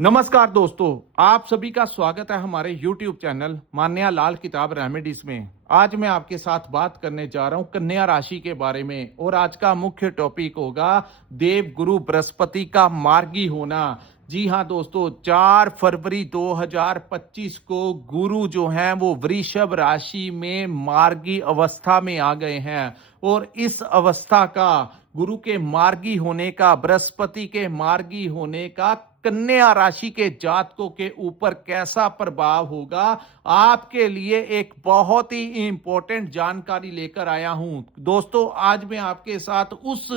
नमस्कार दोस्तों, आप सभी का स्वागत है हमारे YouTube चैनल मान्या लाल किताब रेमेडीज में। आज मैं आपके साथ बात करने जा रहा हूं कन्या राशि के बारे में और आज का मुख्य टॉपिक होगा देव गुरु बृहस्पति का मार्गी होना। जी हाँ दोस्तों, 4 फरवरी 2025 को गुरु जो हैं वो वृषभ राशि में मार्गी अवस्था में आ गए हैं और इस अवस्था का, गुरु के मार्गी होने का, बृहस्पति के मार्गी होने का कन्या राशि के जातकों के ऊपर कैसा प्रभाव होगा, आपके लिए एक बहुत ही इंपॉर्टेंट जानकारी लेकर आया हूं। दोस्तों, आज मैं आपके साथ उस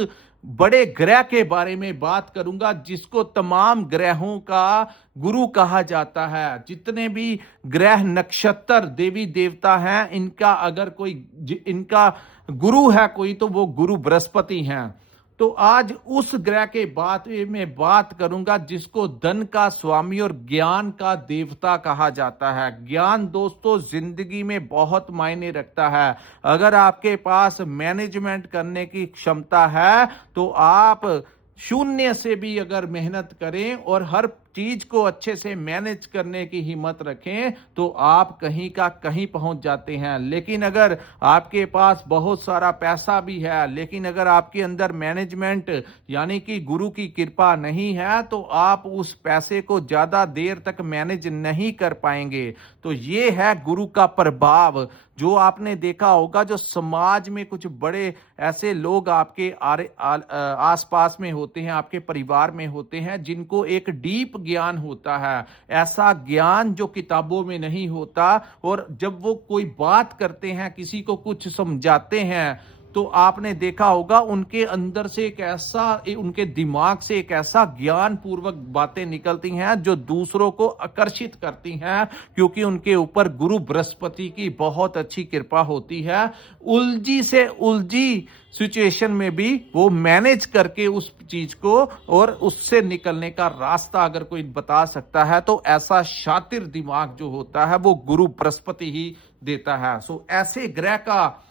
बड़े ग्रह के बारे में बात करूंगा जिसको तमाम ग्रहों का गुरु कहा जाता है। जितने भी ग्रह, नक्षत्र, देवी देवता हैं, इनका अगर कोई इनका गुरु है कोई, तो वो गुरु बृहस्पति हैं। तो आज उस ग्रह के बारे में बात करूंगा जिसको धन का स्वामी और ज्ञान का देवता कहा जाता है। ज्ञान दोस्तों जिंदगी में बहुत मायने रखता है। अगर आपके पास मैनेजमेंट करने की क्षमता है तो आप शून्य से भी अगर मेहनत करें और हर चीज को अच्छे से मैनेज करने की हिम्मत रखें तो आप कहीं का कहीं पहुंच जाते हैं। लेकिन अगर आपके पास बहुत सारा पैसा भी है लेकिन अगर आपके अंदर मैनेजमेंट यानी कि गुरु की कृपा नहीं है तो आप उस पैसे को ज्यादा देर तक मैनेज नहीं कर पाएंगे। तो ये है गुरु का प्रभाव। जो आपने देखा होगा, जो समाज में कुछ बड़े ऐसे लोग आपके आसपास में होते हैं, आपके परिवार में होते हैं, जिनको एक डीप ज्ञान होता है, ऐसा ज्ञान जो किताबों में नहीं होता। और जब वो कोई बात करते हैं, किसी को कुछ समझाते हैं, तो आपने देखा होगा उनके अंदर से उनके दिमाग से एक ऐसा ज्ञान पूर्वक बातें निकलती हैं जो दूसरों को आकर्षित करती हैं, क्योंकि उनके ऊपर गुरु बृहस्पति की बहुत अच्छी कृपा होती है। उलझी से उलझी सिचुएशन में भी वो मैनेज करके उस चीज को और उससे निकलने का रास्ता अगर कोई बता सकता है तो ऐसा शातिर दिमाग जो होता है वो गुरु बृहस्पति ही देता है। ऐसे ग्रह का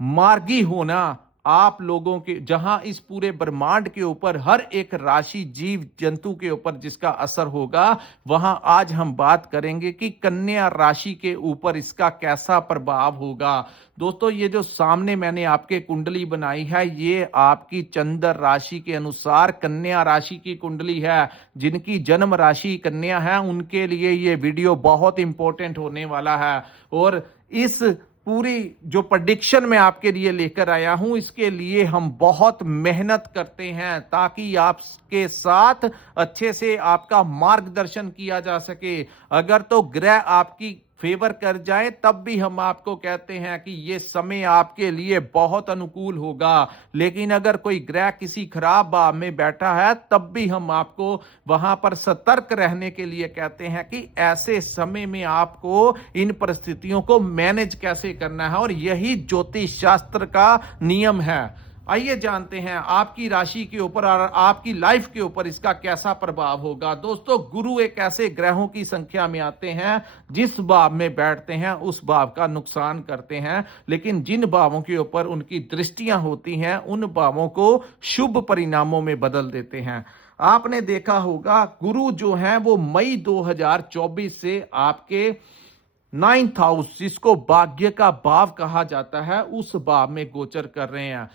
मार्गी होना आप लोगों के, जहां इस पूरे ब्रह्मांड के ऊपर हर एक राशि जीव जंतु के ऊपर जिसका असर होगा, वहां आज हम बात करेंगे कि कन्या राशि के ऊपर इसका कैसा प्रभाव होगा। दोस्तों, ये जो सामने मैंने आपके कुंडली बनाई है, ये आपकी चंद्र राशि के अनुसार कन्या राशि की कुंडली है। जिनकी जन्म राशि कन्या है उनके लिए ये वीडियो बहुत इंपॉर्टेंट होने वाला है। और इस पूरी जो प्रेडिक्शन मैं आपके लिए लेकर आया हूं, इसके लिए हम बहुत मेहनत करते हैं ताकि आपके साथ अच्छे से आपका मार्गदर्शन किया जा सके। अगर तो ग्रह आपकी फेवर कर जाए तब भी हम आपको कहते हैं कि ये समय आपके लिए बहुत अनुकूल होगा। लेकिन अगर कोई ग्रह किसी खराब भाव में बैठा है तब भी हम आपको वहां पर सतर्क रहने के लिए कहते हैं कि ऐसे समय में आपको इन परिस्थितियों को मैनेज कैसे करना है, और यही ज्योतिष शास्त्र का नियम है। आइए जानते हैं आपकी राशि के ऊपर और आपकी लाइफ के ऊपर इसका कैसा प्रभाव होगा। दोस्तों, गुरु एक ऐसे ग्रहों की संख्या में आते हैं जिस भाव में बैठते हैं उस भाव का नुकसान करते हैं, लेकिन जिन भावों के ऊपर उनकी दृष्टियां होती हैं उन भावों को शुभ परिणामों में बदल देते हैं। आपने देखा होगा गुरु जो है वो मई 2024 से आपके 9th हाउस, जिसको भाग्य का भाव कहा जाता है, उस भाव में गोचर कर रहे हैं।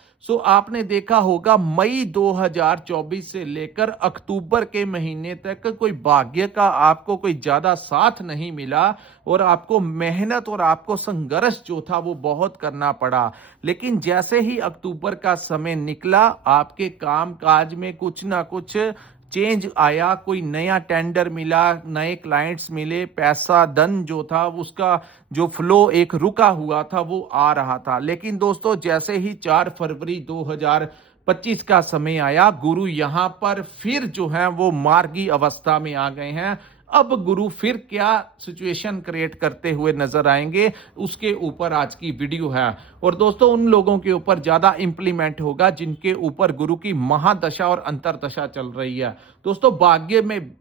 आपने देखा होगा मई 2024 से लेकर अक्टूबर के महीने तक कोई भाग्य का आपको कोई ज्यादा साथ नहीं मिला और आपको मेहनत और आपको संघर्ष जो था वो बहुत करना पड़ा। लेकिन जैसे ही अक्टूबर का समय निकला, आपके काम काज में कुछ ना कुछ चेंज आया, कोई नया टेंडर मिला, नए क्लाइंट्स मिले, पैसा धन जो था उसका जो फ्लो एक रुका हुआ था वो आ रहा था। लेकिन दोस्तों, जैसे ही 4 फरवरी 2025 का समय आया, गुरु यहां पर फिर जो है वो मार्गी अवस्था में आ गए हैं। अब गुरु फिर क्या सिचुएशन क्रिएट करते हुए नजर आएंगे, उसके ऊपर आज की वीडियो है। और दोस्तों, उन लोगों के ऊपर ज्यादा इंप्लीमेंट होगा जिनके ऊपर गुरु की महादशा और अंतरदशा चल रही है। दोस्तों, भाग्य में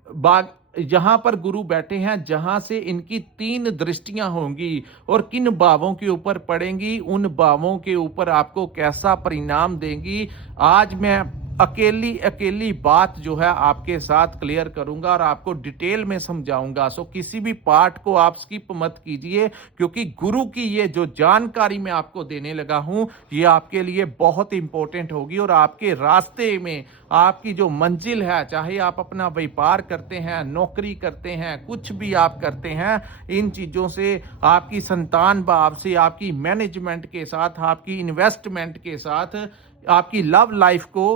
जहां पर गुरु बैठे हैं, जहां से इनकी 3 दृष्टियां होंगी और किन भावों के ऊपर पड़ेंगी, उन भावों के ऊपर आपको कैसा परिणाम देंगी, आज मैं अकेली अकेली बात जो है आपके साथ क्लियर करूंगा और आपको डिटेल में समझाऊंगा। सो किसी भी पार्ट को आप स्किप मत कीजिए, क्योंकि गुरु की ये जो जानकारी मैं आपको देने लगा हूं ये आपके लिए बहुत इंपॉर्टेंट होगी और आपके रास्ते में आपकी जो मंजिल है, चाहे आप अपना व्यापार करते हैं, नौकरी करते हैं, कुछ भी आप करते हैं, इन चीजों से, आपकी संतान भाव से, आपकी मैनेजमेंट के साथ, आपकी इन्वेस्टमेंट के साथ, आपकी लव लाइफ को,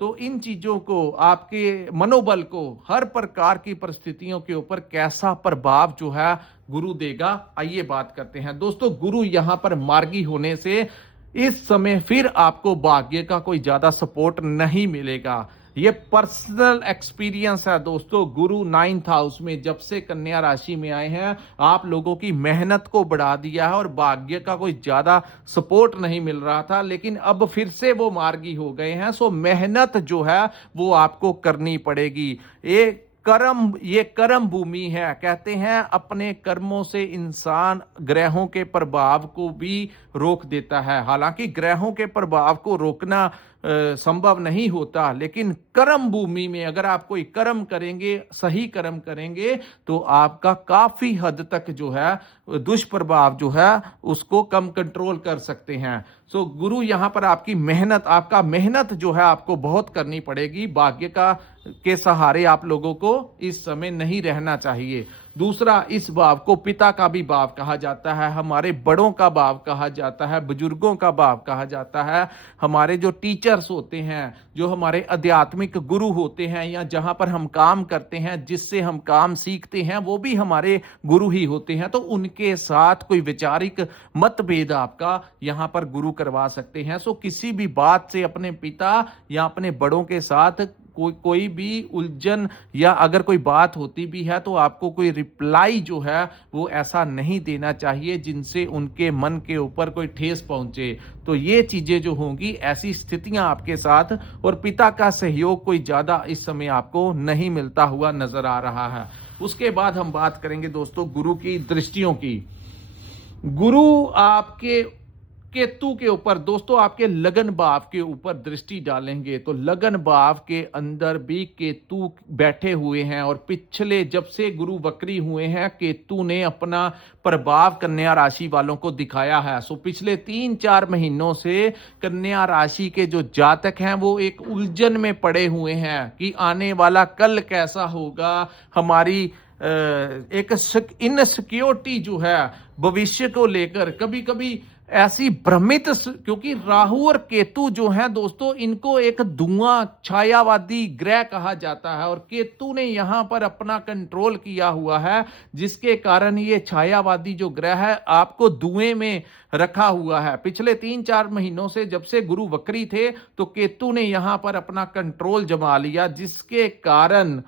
तो इन चीजों को, आपके मनोबल को, हर प्रकार की परिस्थितियों के ऊपर कैसा प्रभाव जो है गुरु देगा, आइए बात करते हैं। दोस्तों, गुरु यहां पर मार्गी होने से इस समय फिर आपको भाग्य का कोई ज्यादा सपोर्ट नहीं मिलेगा। ये पर्सनल एक्सपीरियंस है दोस्तों। गुरु 9th हाउस में जब से कन्या राशि में आए हैं, आप लोगों की मेहनत को बढ़ा दिया है और भाग्य का कोई ज्यादा सपोर्ट नहीं मिल रहा था, लेकिन अब फिर से वो मार्गी हो गए हैं। सो मेहनत जो है वो आपको करनी पड़ेगी। ये कर्म भूमि है। कहते हैं अपने कर्मों से इंसान ग्रहों के प्रभाव को भी रोक देता है। हालांकि ग्रहों के प्रभाव को रोकना संभव नहीं होता, लेकिन कर्म भूमि में अगर आप कोई कर्म करेंगे, सही कर्म करेंगे, तो आपका काफी हद तक जो है दुष्प्रभाव जो है उसको कम कंट्रोल कर सकते हैं। सो गुरु यहां पर आपकी मेहनत, आपका मेहनत जो है आपको बहुत करनी पड़ेगी। भाग्य का के सहारे आप लोगों को इस समय नहीं रहना चाहिए। दूसरा, इस भाव को पिता का भी भाव कहा जाता है, हमारे बड़ों का भाव कहा जाता है, बुजुर्गों का भाव कहा जाता है। हमारे जो टीचर्स होते हैं, जो हमारे आध्यात्मिक गुरु होते हैं, या जहां पर हम काम करते हैं, जिससे हम काम सीखते हैं, वो भी हमारे गुरु ही होते हैं। तो उनके साथ कोई वैचारिक मतभेद आपका यहां पर गुरु करवा सकते हैं। सो किसी भी बात से अपने पिता या अपने बड़ों के साथ कोई भी उलझन, या अगर कोई बात होती भी है तो आपको कोई रिप्लाई जो है वो ऐसा नहीं देना चाहिए जिनसे उनके मन के ऊपर कोई ठेस पहुंचे। तो ये चीजें जो होंगी, ऐसी स्थितियां आपके साथ, और पिता का सहयोग कोई ज्यादा इस समय आपको नहीं मिलता हुआ नजर आ रहा है। उसके बाद हम बात करेंगे दोस्तों गुरु की दृष्टियों की। गुरु आपके केतु के ऊपर, दोस्तों आपके लगन भाव के ऊपर दृष्टि डालेंगे, तो लगन भाव के अंदर भी केतु बैठे हुए हैं, और पिछले जब से गुरु वक्री हुए हैं, केतु ने अपना प्रभाव कन्या राशि वालों को दिखाया है। सो पिछले 3-4 महीनों से कन्या राशि के जो जातक हैं वो एक उलझन में पड़े हुए हैं कि आने वाला कल कैसा होगा। हमारी एक इनसिक्योरिटी जो है भविष्य को लेकर, कभी कभी ऐसी भ्रमित, क्योंकि राहु और केतु जो हैं दोस्तों, इनको एक धुआं छायावादी ग्रह कहा जाता है, और केतु ने यहां पर अपना कंट्रोल किया हुआ है, जिसके कारण ये छायावादी जो ग्रह है आपको धुएं में रखा हुआ है। पिछले 3-4 महीनों से जब से गुरु वक्री थे, तो केतु ने यहां पर अपना कंट्रोल जमा लिया, जिसके कारण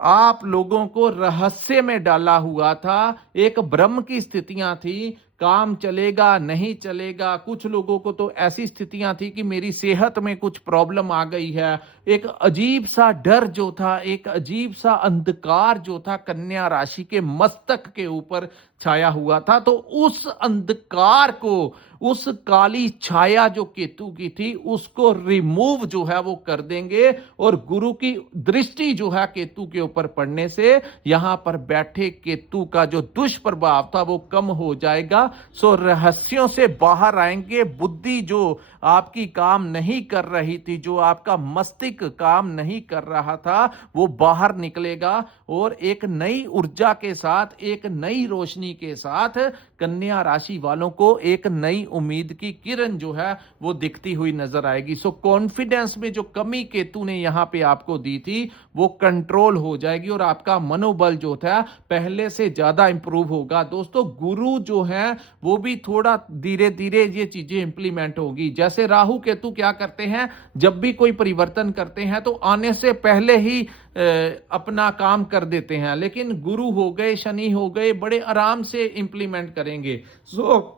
आप लोगों को रहस्य में डाला हुआ था। एक भ्रम की स्थितियां थी, काम चलेगा नहीं चलेगा। कुछ लोगों को तो ऐसी स्थितियां थी कि मेरी सेहत में कुछ प्रॉब्लम आ गई है। एक अजीब सा डर जो था, एक अजीब सा अंधकार जो था कन्या राशि के मस्तक के ऊपर छाया हुआ था। तो उस अंधकार को, उस काली छाया जो केतु की थी, उसको रिमूव जो है वो कर देंगे, और गुरु की दृष्टि जो है केतु के ऊपर पड़ने से यहां पर बैठे केतु का जो दुष्प्रभाव था वो कम हो जाएगा। सो रहस्यों से बाहर आएंगे। बुद्धि जो आपकी काम नहीं कर रही थी, जो आपका मस्तिष्क काम नहीं कर रहा था, वो बाहर निकलेगा, और एक नई ऊर्जा के साथ, एक नई रोशनी के साथ कन्या राशि वालों को एक नई उम्मीद की किरण जो है वो दिखती हुई नजर आएगी। सो कॉन्फिडेंस में जो कमी केतु ने यहां पे आपको दी थी वो कंट्रोल हो जाएगी, और आपका मनोबल जो था पहले से ज्यादा इंप्रूव होगा। दोस्तों, गुरु जो है वो भी थोड़ा धीरे धीरे ये चीजें इंप्लीमेंट होगी। जैसे राहु केतु क्या करते हैं, जब भी कोई परिवर्तन करते हैं तो आने से पहले ही अपना काम कर देते हैं, लेकिन गुरु हो गए, शनि हो गए, बड़े आराम से इंप्लीमेंट करेंगे। सो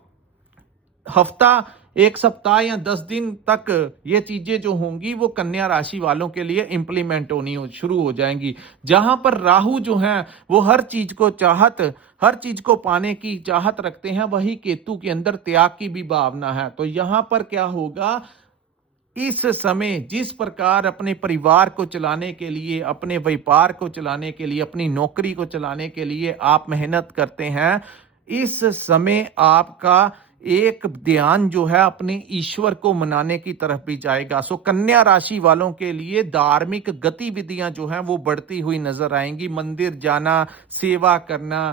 हफ्ता, 1 सप्ताह या 10 दिन तक ये चीजें जो होंगी वो कन्या राशि वालों के लिए इंप्लीमेंट होनी शुरू हो जाएंगी। जहां पर राहु जो है वो हर चीज को पाने की चाहत रखते हैं, वही केतु के अंदर त्याग की भी भावना है। तो यहां पर क्या होगा, इस समय जिस प्रकार अपने परिवार को चलाने के लिए, अपने व्यापार को चलाने के लिए, अपनी नौकरी को चलाने के लिए आप मेहनत करते हैं, इस समय आपका एक ध्यान जो है अपने ईश्वर को मनाने की तरफ भी जाएगा। सो कन्या राशि वालों के लिए धार्मिक गतिविधियां जो हैं वो बढ़ती हुई नजर आएंगी। मंदिर जाना, सेवा करना,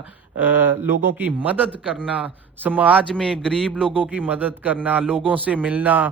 लोगों की मदद करना, समाज में गरीब लोगों की मदद करना, लोगों से मिलना,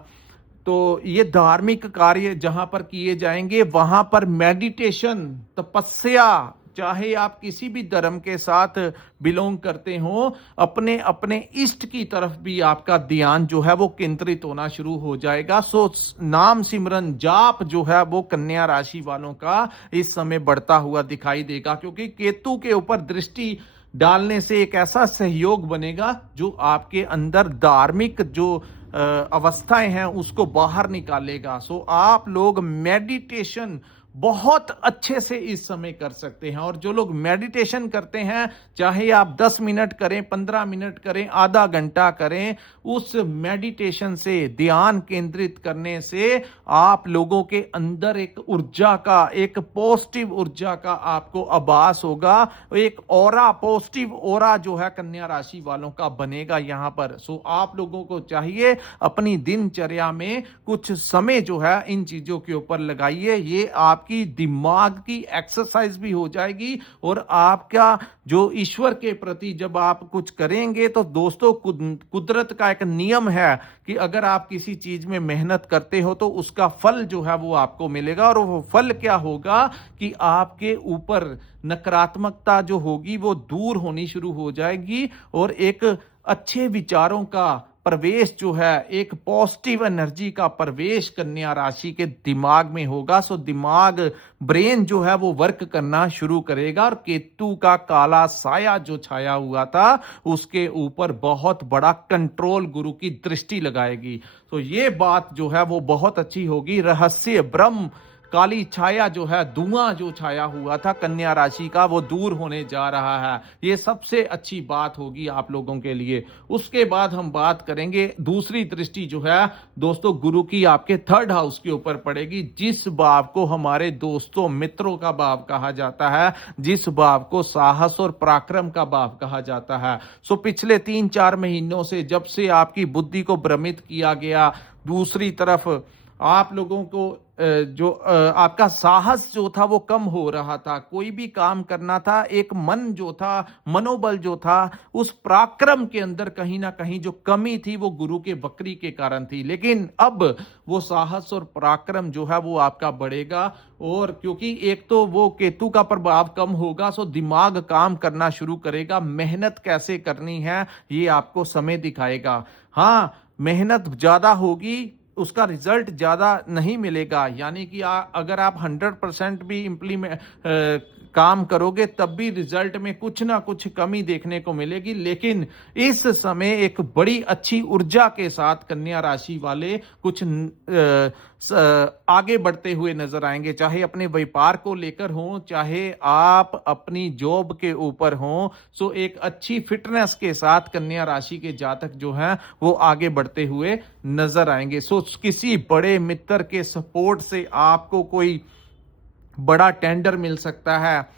तो ये धार्मिक कार्य जहां पर किए जाएंगे, वहां पर मेडिटेशन, तपस्या, चाहे आप किसी भी धर्म के साथ बिलोंग करते हो, अपने अपने इष्ट की तरफ भी आपका ध्यान जो है वो केंद्रित होना शुरू हो जाएगा। सो नाम सिमरन जाप जो है वो कन्या राशि वालों का इस समय बढ़ता हुआ दिखाई देगा, क्योंकि केतु के ऊपर दृष्टि डालने से एक ऐसा सहयोग बनेगा जो आपके अंदर धार्मिक जो अवस्थाएं हैं उसको बाहर निकालेगा। सो आप लोग मेडिटेशन बहुत अच्छे से इस समय कर सकते हैं। और जो लोग मेडिटेशन करते हैं, चाहे आप 10 मिनट करें, 15 मिनट करें, आधा घंटा करें, उस मेडिटेशन से, ध्यान केंद्रित करने से आप लोगों के अंदर एक ऊर्जा का, एक पॉजिटिव ऊर्जा का आपको आभास होगा। एक ऑरा, पॉजिटिव ऑरा जो है कन्या राशि वालों का बनेगा यहां पर। सो आप लोगों को चाहिए अपनी दिनचर्या में कुछ समय जो है इन चीजों के ऊपर लगाइए। ये आपकी दिमाग की एक्सरसाइज भी हो जाएगी, और आपका जो ईश्वर के प्रति जब आप कुछ करेंगे, तो दोस्तों कुदरत का एक नियम है कि अगर आप किसी चीज में मेहनत करते हो तो उसका फल जो है वो आपको मिलेगा। और वो फल क्या होगा कि आपके ऊपर नकारात्मकता जो होगी वो दूर होनी शुरू हो जाएगी, और एक अच्छे विचारों का प्रवेश जो है, एक पॉजिटिव एनर्जी का प्रवेश कन्या राशि के दिमाग में होगा। सो दिमाग, ब्रेन जो है वो वर्क करना शुरू करेगा, और केतु का काला साया जो छाया हुआ था उसके ऊपर बहुत बड़ा कंट्रोल गुरु की दृष्टि लगाएगी। तो ये बात जो है वो बहुत अच्छी होगी। रहस्य, ब्रह्म, काली छाया जो है, धुआं जो छाया हुआ था कन्या राशि का, वो दूर होने जा रहा है। ये सबसे अच्छी बात होगी आप लोगों के लिए। उसके बाद हम बात करेंगे, दूसरी दृष्टि जो है दोस्तों गुरु की आपके 3rd हाउस के ऊपर पड़ेगी, जिस भाव को हमारे दोस्तों, मित्रों का भाव कहा जाता है, जिस भाव को साहस और पराक्रम का भाव कहा जाता है। सो पिछले 3-4 महीनों से, जब से आपकी बुद्धि को भ्रमित किया गया, दूसरी तरफ आप लोगों को जो आपका साहस जो था वो कम हो रहा था, कोई भी काम करना था, एक मन जो था, मनोबल जो था, उस पराक्रम के अंदर कहीं ना कहीं जो कमी थी वो गुरु के वक्री के कारण थी। लेकिन अब वो साहस और पराक्रम जो है वो आपका बढ़ेगा, और क्योंकि एक तो वो केतु का प्रभाव कम होगा, सो दिमाग काम करना शुरू करेगा। मेहनत कैसे करनी है ये आपको समय दिखाएगा। हाँ, मेहनत ज्यादा होगी, उसका रिजल्ट ज्यादा नहीं मिलेगा, यानी कि अगर आप 100% भी काम करोगे तब भी रिजल्ट में कुछ ना कुछ कमी देखने को मिलेगी। लेकिन इस समय एक बड़ी अच्छी ऊर्जा के साथ कन्या राशि वाले कुछ आगे बढ़ते हुए नजर आएंगे, चाहे अपने व्यापार को लेकर हो, चाहे आप अपनी जॉब के ऊपर हो। सो एक अच्छी फिटनेस के साथ कन्या राशि के जातक जो हैं वो आगे बढ़ते हुए नजर आएंगे। सो किसी बड़े मित्र के सपोर्ट से आपको कोई बड़ा टेंडर मिल सकता है।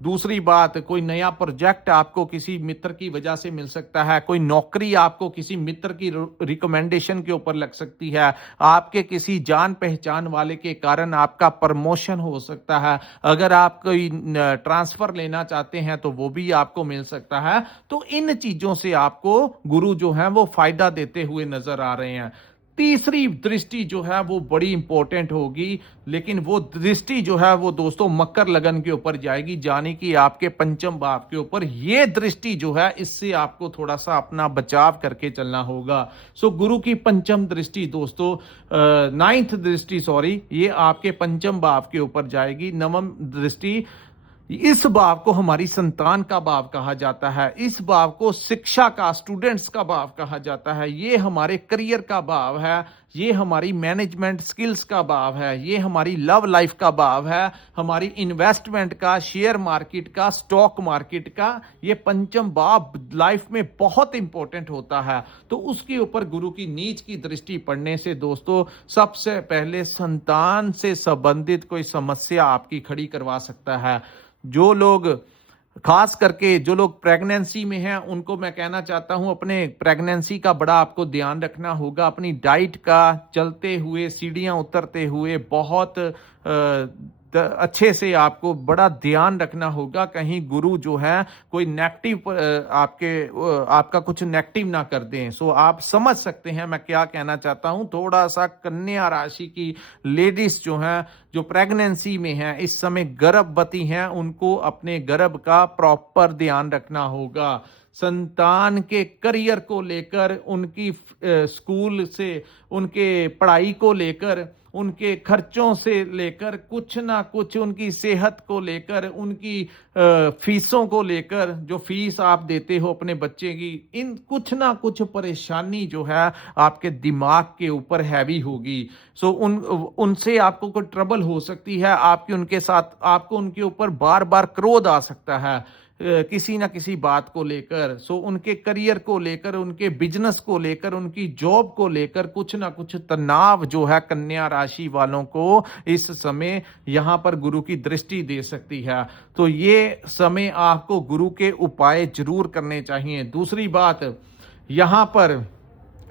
दूसरी बात, कोई नया प्रोजेक्ट आपको किसी मित्र की वजह से मिल सकता है। कोई नौकरी आपको किसी मित्र की रिकमेंडेशन के ऊपर लग सकती है। आपके किसी जान पहचान वाले के कारण आपका प्रमोशन हो सकता है। अगर आप कोई ट्रांसफर लेना चाहते हैं तो वो भी आपको मिल सकता है। तो इन चीजों से आपको गुरु जो है वो फायदा देते हुए नजर आ रहे हैं। तीसरी दृष्टि जो है वो बड़ी इंपॉर्टेंट होगी, लेकिन वो दृष्टि जो है वो दोस्तों मकर लगन के ऊपर जाएगी, यानी कि आपके पंचम भाव के ऊपर। ये दृष्टि जो है इससे आपको थोड़ा सा अपना बचाव करके चलना होगा। सो गुरु की पंचम दृष्टि दोस्तों, 9th दृष्टि सॉरी, ये आपके पंचम भाव के ऊपर जाएगी। नवम दृष्टि, इस भाव को हमारी संतान का भाव कहा जाता है, इस भाव को शिक्षा का, स्टूडेंट्स का भाव कहा जाता है, ये हमारे करियर का भाव है। ये हमारी मैनेजमेंट स्किल्स का भाव है, ये हमारी लव लाइफ का भाव है, हमारी इन्वेस्टमेंट का, शेयर मार्केट का, स्टॉक मार्केट का। ये पंचम भाव लाइफ में बहुत इंपॉर्टेंट होता है। तो उसके ऊपर गुरु की नीच की दृष्टि पड़ने से दोस्तों सबसे पहले संतान से संबंधित कोई समस्या आपकी खड़ी करवा सकता है। जो लोग, खास करके जो लोग प्रेगनेंसी में हैं, उनको मैं कहना चाहता हूं अपने प्रेगनेंसी का बड़ा आपको ध्यान रखना होगा। अपनी डाइट का, चलते हुए, सीढ़ियां उतरते हुए बहुत अच्छे से आपको बड़ा ध्यान रखना होगा, कहीं गुरु जो है कोई नेगेटिव आपका कुछ नेगेटिव ना कर दें। सो आप समझ सकते हैं मैं क्या कहना चाहता हूं। थोड़ा सा कन्या राशि की लेडीज जो हैं, जो प्रेगनेंसी में हैं, इस समय गर्भवती हैं, उनको अपने गर्भ का प्रॉपर ध्यान रखना होगा। संतान के करियर को लेकर, उनकी स्कूल से, उनके पढ़ाई को लेकर, उनके खर्चों से लेकर, कुछ ना कुछ उनकी सेहत को लेकर, उनकी फीसों को लेकर, जो फीस आप देते हो अपने बच्चे की, इन कुछ ना कुछ परेशानी जो है आपके दिमाग के ऊपर हैवी होगी। सो उनसे आपको कोई ट्रबल हो सकती है, आपकी उनके साथ, आपको उनके ऊपर बार बार क्रोध आ सकता है किसी ना किसी बात को लेकर। सो उनके करियर को लेकर, उनके बिजनेस को लेकर, उनकी जॉब को लेकर कुछ ना कुछ तनाव जो है कन्या राशि वालों को इस समय यहां पर गुरु की दृष्टि दे सकती है। तो ये समय आपको गुरु के उपाय जरूर करने चाहिए। दूसरी बात, यहां पर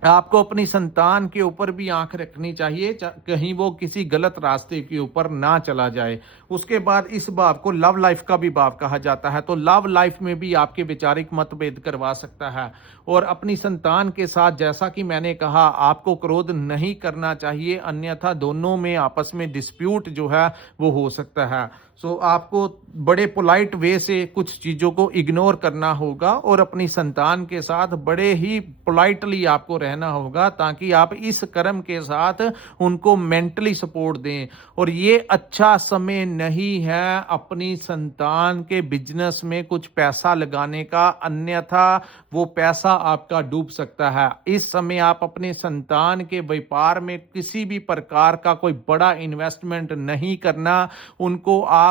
आपको अपनी संतान के ऊपर भी आंख रखनी चाहिए, कहीं वो किसी गलत रास्ते के ऊपर ना चला जाए। उसके बाद इस भाव को लव लाइफ का भी भाव कहा जाता है। तो लव लाइफ में भी आपके वैचारिक मतभेद करवा सकता है। और अपनी संतान के साथ, जैसा कि मैंने कहा, आपको क्रोध नहीं करना चाहिए, अन्यथा दोनों में आपस में डिस्प्यूट जो है वो हो सकता है। सो आपको बड़े पोलाइट वे से कुछ चीज़ों को इग्नोर करना होगा और अपनी संतान के साथ बड़े ही पोलाइटली आपको रहना होगा, ताकि आप इस कर्म के साथ उनको मेंटली सपोर्ट दें। और ये अच्छा समय नहीं है अपनी संतान के बिजनेस में कुछ पैसा लगाने का, अन्यथा वो पैसा आपका डूब सकता है। इस समय आप अपने संतान के व्यापार में किसी भी प्रकार का कोई बड़ा इन्वेस्टमेंट नहीं करना। उनको आप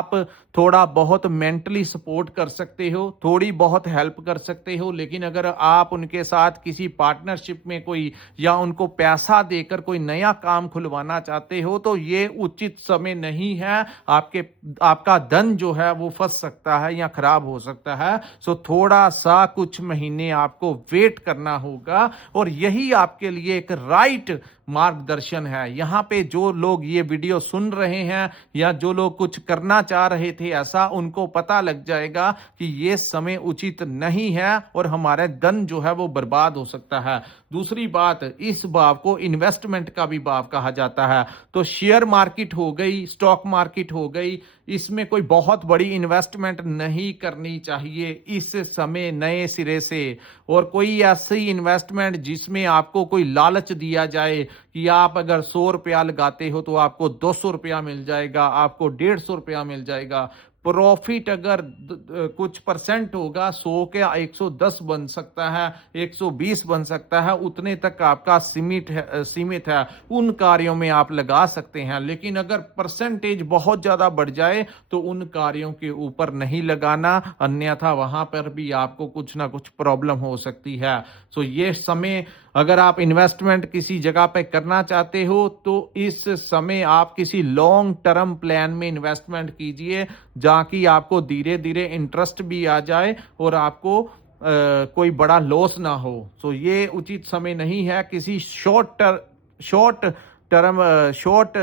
थोड़ा बहुत मेंटली सपोर्ट कर सकते हो, थोड़ी बहुत हेल्प कर सकते हो, लेकिन अगर आप उनके साथ किसी पार्टनरशिप में कोई, या उनको पैसा देकर कोई नया काम खुलवाना चाहते हो, तो ये उचित समय नहीं है। आपका धन जो है वो फंस सकता है या खराब हो सकता है। सो थोड़ा सा कुछ महीने आपको वेट करना होगा, और यही आपके लिए एक राइट मार्गदर्शन है। यहां पे जो लोग ये वीडियो सुन रहे हैं, या जो लोग कुछ करना चाह रहे थे ऐसा, उनको पता लग जाएगा कि ये समय उचित नहीं है और हमारा धन जो है वो बर्बाद हो सकता है। दूसरी बात, इस भाव को इन्वेस्टमेंट का भी भाव कहा जाता है। तो शेयर मार्केट हो गई, स्टॉक मार्केट हो गई, इसमें कोई बहुत बड़ी इन्वेस्टमेंट नहीं करनी चाहिए इस समय नए सिरे से। और कोई ऐसी इन्वेस्टमेंट जिसमें आपको कोई लालच दिया जाए कि आप अगर 100 रुपया लगाते हो तो आपको 200 रुपया मिल जाएगा, आपको 150 रुपया मिल जाएगा। प्रॉफिट अगर कुछ परसेंट होगा, 100 के 110 बन सकता है, 120 बन सकता है, उतने तक आपका सीमित है। उन कार्यों में आप लगा सकते हैं, लेकिन अगर परसेंटेज बहुत ज्यादा बढ़ जाए तो उन कार्यों के ऊपर नहीं लगाना, अन्यथा वहां पर भी आपको कुछ ना कुछ प्रॉब्लम हो सकती है। सो ये समय, अगर आप इन्वेस्टमेंट किसी जगह पे करना चाहते हो तो इस समय आप किसी लॉन्ग टर्म प्लान में इन्वेस्टमेंट कीजिए, जहाँ की आपको धीरे धीरे इंटरेस्ट भी आ जाए और आपको कोई बड़ा लॉस ना हो। सो ये उचित समय नहीं है। किसी शॉर्ट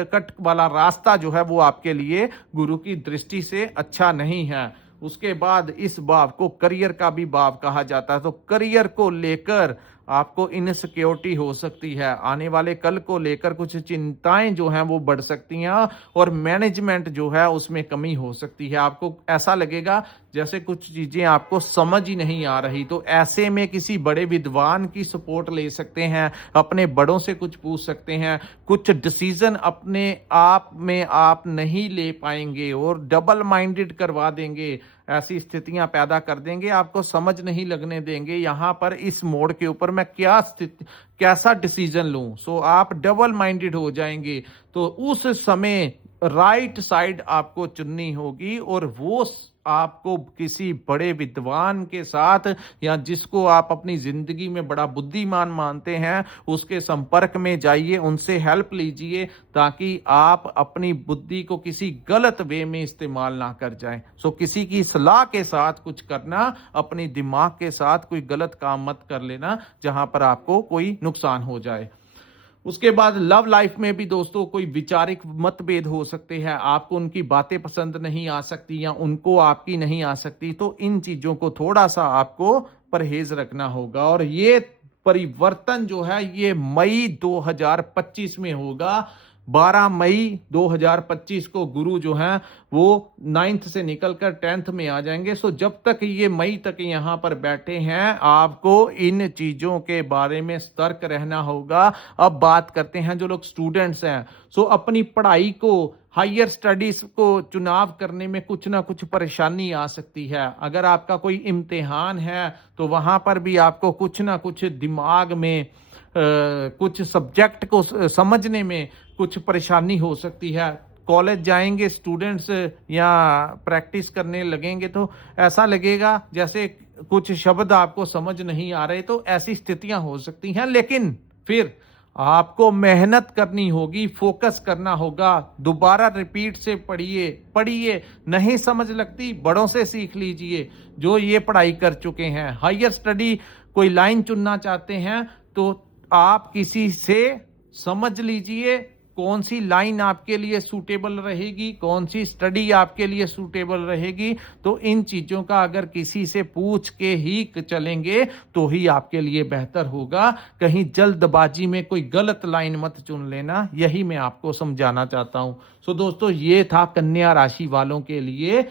कट वाला रास्ता जो है वो आपके लिए गुरु की दृष्टि से अच्छा नहीं है। उसके बाद इस भाव को करियर का भी भाव कहा जाता है। तो करियर को लेकर आपको इनसिक्योरिटी हो सकती है, आने वाले कल को लेकर कुछ चिंताएं जो हैं वो बढ़ सकती हैं, और मैनेजमेंट जो है उसमें कमी हो सकती है। आपको ऐसा लगेगा जैसे कुछ चीजें आपको समझ ही नहीं आ रही। तो ऐसे में किसी बड़े विद्वान की सपोर्ट ले सकते हैं, अपने बड़ों से कुछ पूछ सकते हैं। कुछ डिसीजन अपने आप में आप नहीं ले पाएंगे और डबल माइंडेड करवा देंगे। ऐसी स्थितियां पैदा कर देंगे, आपको समझ नहीं लगने देंगे यहाँ पर इस मोड़ के ऊपर मैं क्या स्थिति कैसा डिसीजन लूं। सो आप डबल माइंडेड हो जाएंगे। तो उस समय राइट साइड आपको चुननी होगी और वो आपको किसी बड़े विद्वान के साथ या जिसको आप अपनी जिंदगी में बड़ा बुद्धिमान मानते हैं उसके संपर्क में जाइए, उनसे हेल्प लीजिए ताकि आप अपनी बुद्धि को किसी गलत वे में इस्तेमाल ना कर जाएं। सो किसी की सलाह के साथ कुछ करना, अपनी दिमाग के साथ कोई गलत काम मत कर लेना जहां पर आपको कोई नुकसान हो जाए। उसके बाद लव लाइफ में भी दोस्तों कोई विचारिक मतभेद हो सकते हैं, आपको उनकी बातें पसंद नहीं आ सकती या उनको आपकी नहीं आ सकती, तो इन चीजों को थोड़ा सा आपको परहेज रखना होगा। और ये परिवर्तन जो है ये मई 2025 में होगा। 12 मई 2025 को गुरु जो हैं वो 9th से निकलकर 10th में आ जाएंगे। सो जब तक ये मई तक यहाँ पर बैठे हैं आपको इन चीजों के बारे में सतर्क रहना होगा। अब बात करते हैं जो लोग स्टूडेंट्स हैं। सो अपनी पढ़ाई को, हायर स्टडीज को चुनाव करने में कुछ ना कुछ परेशानी आ सकती है। अगर आपका कोई इम्तिहान है तो वहां पर भी आपको कुछ ना कुछ दिमाग में कुछ सब्जेक्ट को समझने में कुछ परेशानी हो सकती है। कॉलेज जाएंगे स्टूडेंट्स या प्रैक्टिस करने लगेंगे तो ऐसा लगेगा जैसे कुछ शब्द आपको समझ नहीं आ रहे, तो ऐसी स्थितियां हो सकती हैं। लेकिन फिर आपको मेहनत करनी होगी, फोकस करना होगा, दोबारा रिपीट से पढ़िए। नहीं समझ लगती बड़ों से सीख लीजिए जो ये पढ़ाई कर चुके हैं। हायर स्टडी कोई लाइन चुनना चाहते हैं तो आप किसी से समझ लीजिए कौन सी लाइन आपके लिए सूटेबल रहेगी, कौन सी स्टडी आपके लिए सूटेबल रहेगी। तो इन चीजों का अगर किसी से पूछ के ही चलेंगे तो ही आपके लिए बेहतर होगा। कहीं जल्दबाजी में कोई गलत लाइन मत चुन लेना, यही मैं आपको समझाना चाहता हूं। सो दोस्तों ये था कन्या राशि वालों के लिए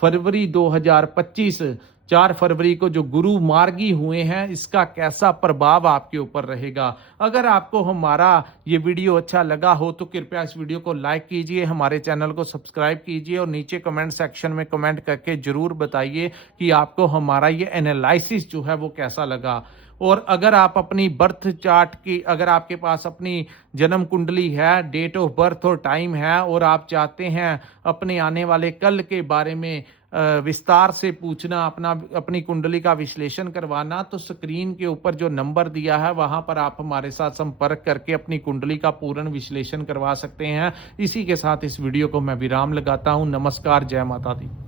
फरवरी 2025 4 फरवरी को जो गुरु मार्गी हुए हैं इसका कैसा प्रभाव आपके ऊपर रहेगा। अगर आपको हमारा ये वीडियो अच्छा लगा हो तो कृपया इस वीडियो को लाइक कीजिए, हमारे चैनल को सब्सक्राइब कीजिए और नीचे कमेंट सेक्शन में कमेंट करके जरूर बताइए कि आपको हमारा ये एनालिसिस जो है वो कैसा लगा। और अगर आप अपनी बर्थ चार्ट की, अगर आपके पास अपनी जन्म कुंडली है, डेट ऑफ बर्थ और टाइम है और आप चाहते हैं अपने आने वाले कल के बारे में विस्तार से पूछना, अपनी कुंडली का विश्लेषण करवाना, तो स्क्रीन के ऊपर जो नंबर दिया है वहां पर आप हमारे साथ संपर्क करके अपनी कुंडली का पूर्ण विश्लेषण करवा सकते हैं। इसी के साथ इस वीडियो को मैं विराम लगाता हूं। नमस्कार, जय माता दी।